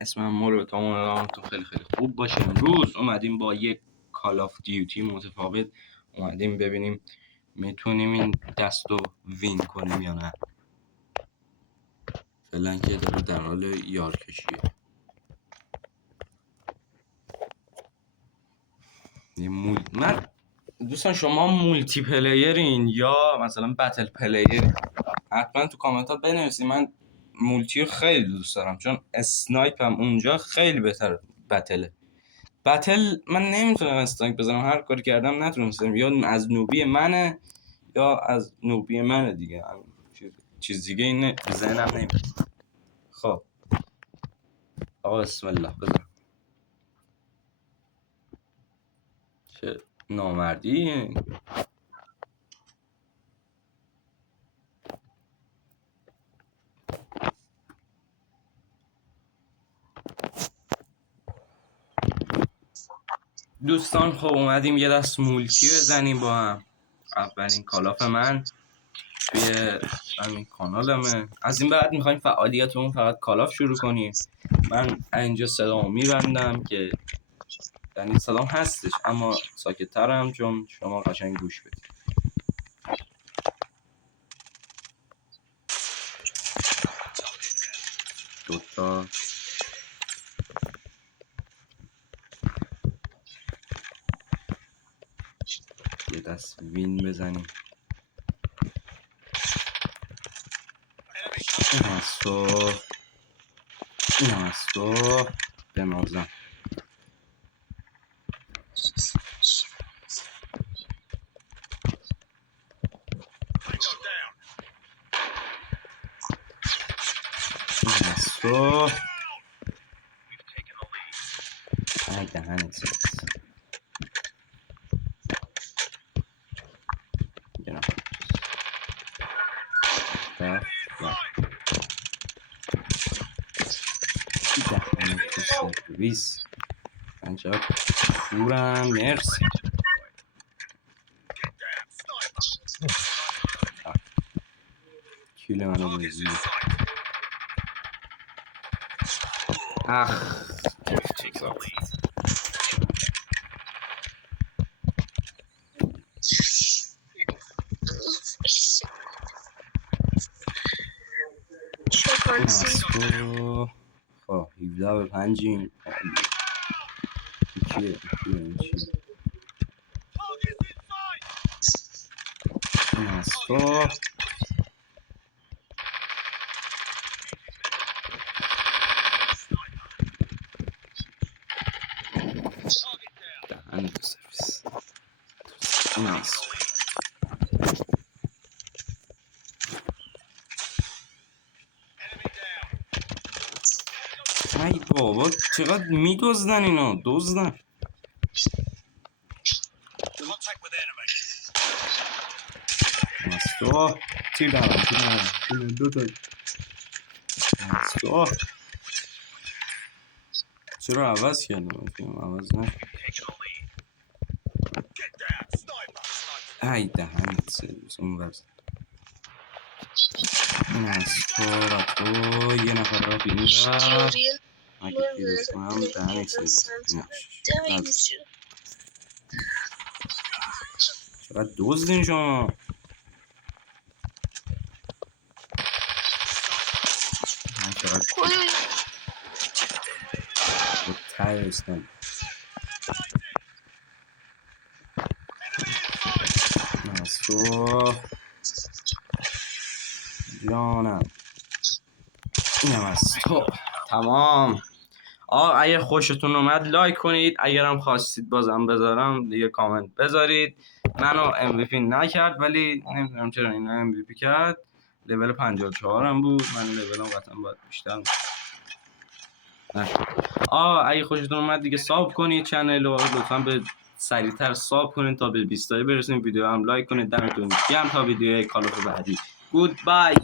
اسمم مولو تو خیلی خوب باشه. امروز اومدیم با یک کال آف دیوتی متفاوت اومدیم ببینیم میتونیم این دست رو وین کنیم یا نه. فعلا که داره در حال یار کشیه. من دوستان شما مولتی پلیرین یا مثلا بتل پلیرین؟ حتما تو کامنت ها بنویسید. من مولتی رو خیلی دوست دارم چون اسنایپم اونجا خیلی بهتر بتل من نمیتونم اسنایپ بزنم، هر کاری کردم نتونستم، یا از نوبی منه یا از نوبی منه دیگه، چیز دیگه این ذهنم نمیاد. خب آقا بسم الله بزن. چه نامردی. دوستان خب اومدیم یه دست مولتی بزنیم با هم. اولین کالاف من توی همین کانالمه. از این بعد میخوایم فعالیتمون فقط کالاف شروع کنیم. من اینجا صدامو میبندم که یعنی صدام هستش اما ساکت‌ترم چون شما قشنگ گوش بدید. دوتا یه دست وین بزنیم. این هستو بنازم. این هستو ای دهنت سرویس. یه نفر دهنت سرویس. من چقدر پورم. مرسی. کیل منو بزید. اخ خب 17 به 5 این چیه این هستو. دهنتو سرویس. این هستو. ای بابا چقدر میدزدن اینا. دزدن. هستو. تیر دارم دو تا هستو. چرا عوض کردم؟ عوض نکن. ای دهنت سرویس. اون ورز این هستو و تو یه نفر را بینی را اگه پیرس کنم دهنت سرویس. چقدر دزدین شما. من چقدر تایستم. نستو جانم. اینم از تو. تمام. اگه خوشتون اومد لایک کنید. اگرم خواستید بازم بذارم دیگه کامنت بذارید. منو MVP نکرد ولی نمیدونم چرا اینا MVP کرد. لول 54 هم بود. من لولم قطعا باید بیشتر نشد. اگه خوشتون اومد دیگه ساب کنید چنل رو. لطفا به سریعتر ساب کنید تا به 20 تا برسیم. ویدیو هم لایک کنید. دمتون گرم تا ویدیو کالاف بعدی. گود بای.